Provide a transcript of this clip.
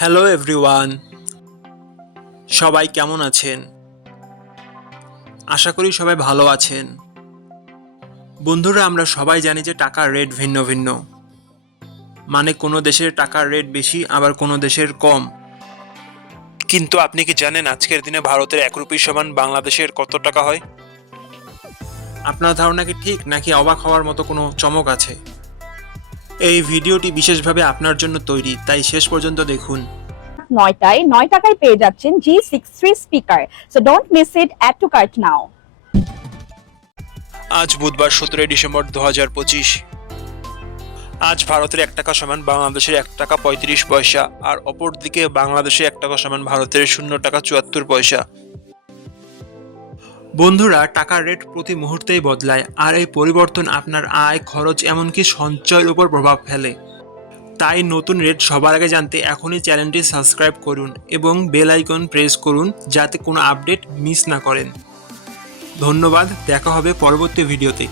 Hello everyone, সবাই কেমন আছেন? আশা করি সবাই ভালো আছেন। বন্ধুরা, আমরা সবাই জানি যে টাকার রেট ভিন্ন ভিন্ন। মানে কোনো দেশের টাকার রেট বেশি, আবার কোনো দেশের কম। কিন্তু আপনি কি জানেন আজকের দিনে ভারতের 1 রুপি সমান বাংলাদেশের কত টাকা হয়? আপনার ধারণা কি ঠিক, নাকি অবাক হওয়ার মতো কোনো চমক আছে? এই ভিডিওটি বিশেষভাবে আপনার জন্য তৈরি, তাই শেষ পর্যন্ত দেখুন। 9টায় 9 টাকায় পেয়ে যাচ্ছেন G63 speaker. So don't miss it, add to cart now. আজ বুধবার 17 ডিসেম্বর 2025। আজ ভারতের 1 টাকা সমান বাংলাদেশের 1 টাকা 35 পয়সা, আর অপরদিকে বাংলাদেশে 1 টাকা সমান ভারতের 0 টাকা 74 পয়সা। বন্ধুরা, টাকার রেট প্রতি মুহূর্তেই বদলায়, আর এই পরিবর্তন আপনার আয়, খরচ, এমনকি সঞ্চয়ের উপর প্রভাব ফেলে। তাই নতুন রেট সবার আগে জানতে এখনই চ্যানেলটি সাবস্ক্রাইব করুন এবং বেল আইকন প্রেস করুন, যাতে কোনো আপডেট মিস না করেন। ধন্যবাদ, দেখা হবে পরবর্তী ভিডিওতে।